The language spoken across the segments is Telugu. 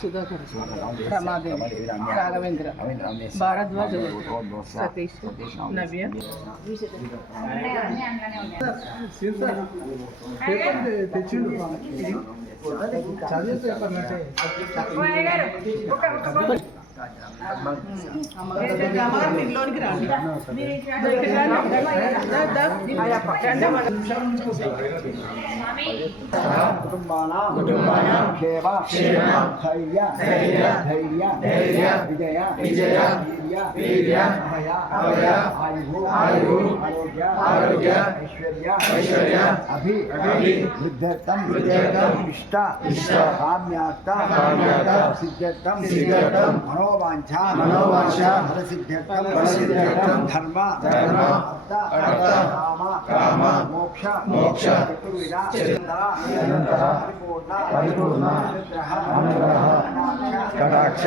సుధాకర్ రమాదేవి రాఘవేంద్ర భారద్వాజ్ సతీష్ నవ్య ఇంట్లోనికి రండి కుటుంబానాం క్షేమ ధైర్య ధైర్య విజయ విజయ అభయ అభయ ఆయు ఆయు ఆరోగ్య ఆరోగ్య ఐశ్వర్య ఐశ్వర్య అభి అభి సిద్ధార్థం సిద్ధార్థం ఇష్ట ఇష్ట కామ్యార్థ కామ్యార్థ సిద్ధార్థం సిద్ధార్థం మనోవాంఛ మనోవాంఛ ఫలసిద్ధార్థం ఫలసిద్ధార్థం ధర్మ ధర్మ అర్థ అర్థ కామ కామ మోక్ష మోక్ష చతుర్విధ చతుర్ధర పరిపూర్ణ అనుగ్రహ కటాక్ష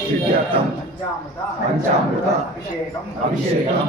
సిద్ధార్థం పంచామృత అభిషేకం అభిషేకం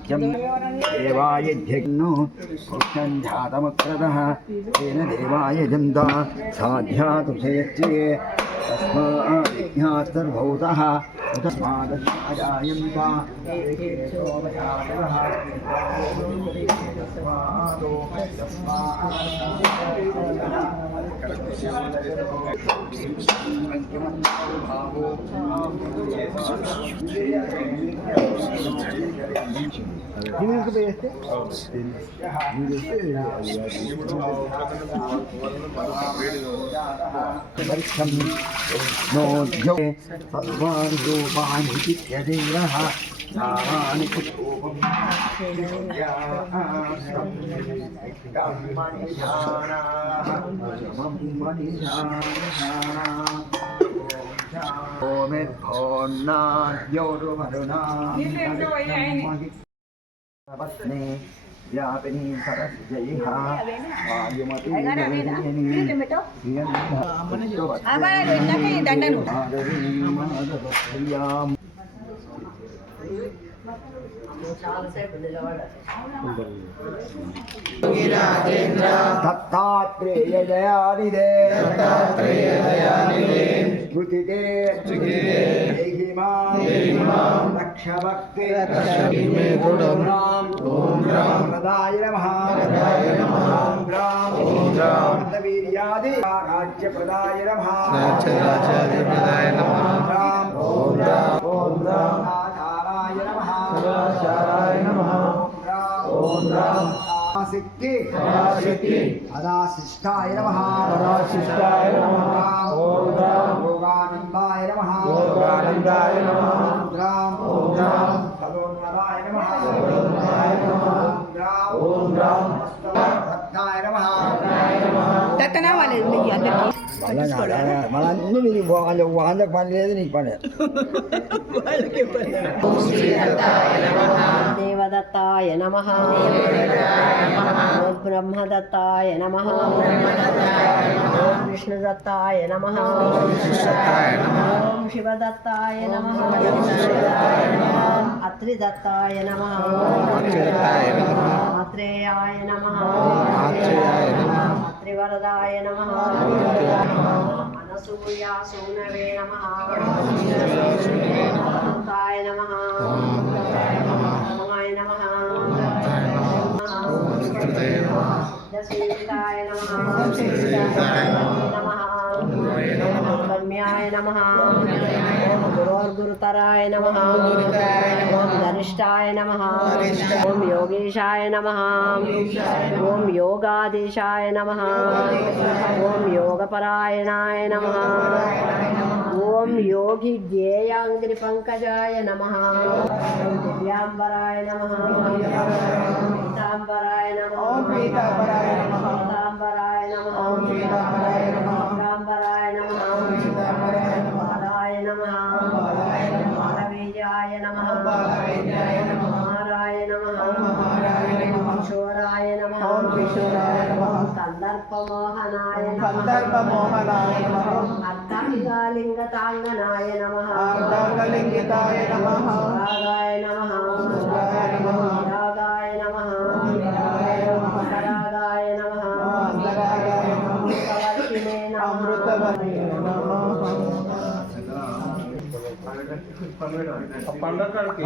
वाक्यं देवाय जग्नो। कृष्णञ्जातमक्रतः तेन देवाय जन्ता। साध्यातु जयत्ये तस्माज्ञास्तर्भूतः उतस्मादजायन्ता तस्मादो Kimin kıbeyeti? No, yo, Bhagwan, Bhagwan, Hikit, Yadiraha, तानि पुष्पोपम् ओमेद्भोन्नाद्योरुमरुणापत्नी व्यापिनी सरस्जयिहा वायुमती माधवी माधव्याम् दत्तात्रेय दयानिधे दत्तात्रेय दयानिधे स्तुतिते स्तुतिते राम ओम राम प्रदाय नमः। प्रदाय नमः ओम राम ओम राम वीर्यादि राज्य प्रदाय नमः। राज्य राज्य प्रदाय नमः। అదాశిష్టాయ నమః పరాశిష్టాయ నమః. ఓం రాం. యోగానందాయ నమః యోగానందాయ నమః. ఓం రాం ఓం రాం. సదోన్మదాయ నమః సదోన్మదాయ నమః. ఓం రాం. రత్నాయ నమః దత్తన వాళ్ళది మీ అందరికి మన అన్ని నీకు వాళ్ళకి వాళ్ళకి పని లేదు నీకు పని నమ బ్రహ్మదత్తాయ నమ ఓం విష్ణుదత్తాయ నమ విష్ణుదత్తాయ నమః. ఓం శివదత్తాయ నమ నమ అత్రిదత్తాయ నమః. ఆత్రేయాయ నమ. అత్రివరదాయ నమ అనసూయాసూనవే నమ నమ నమ దశీతాయ నమ గమ్యాయ నమ గురోర్గురుతరాయ నమ ధనిష్టాయ నమ ఓం యోగేశాయ నమ ఓం యోగాధీశాయ నమ ఓం యోగపరాయణాయ నమ ఓం ఓం యోగి ధ్యేయాంగ్రి పంకజాయ నమ దివ్యాంబరాయ నమ పీతాంబరాయ నమ ఓం పీతాంబరాయ నమః. పీతాంబరాయ నమ ఓం పీతాంబరాయ నమః. పీతాంబరాయ నమ ఓం పీతాంబరాయ నమః. బాలాయ నమ బాలాయ నమః. బాలవీర్యాయ నమ బాలవీర్యాయ నమః. మహారాయ నమ ఓం మహారాయ నమః. కిశోరాయ నమ ఓం కిశోరాయ నమః. సందర్భమోహనాయ నమ సందర్భమోహనాయ నమః. అర్థలింగతాంగనాయ నమ అర్ధాంగలింగితాయ నమః. రాగాయ నమ రాగాయ నమః. రాగాయ పండకాడికి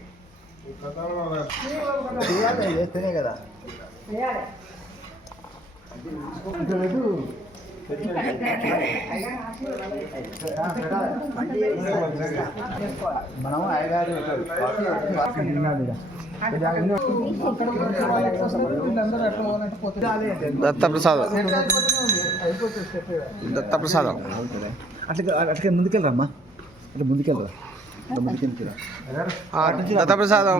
చేస్తేనే కదా మనం అయ్యగారు దత్తప్రసాదం. దత్తప్రసాదం. అట్లా అట్లా ముందుకెళ్ళరమ్మా. అట్లా ముందుకెళ్ళరా. దత్తప్రసాదం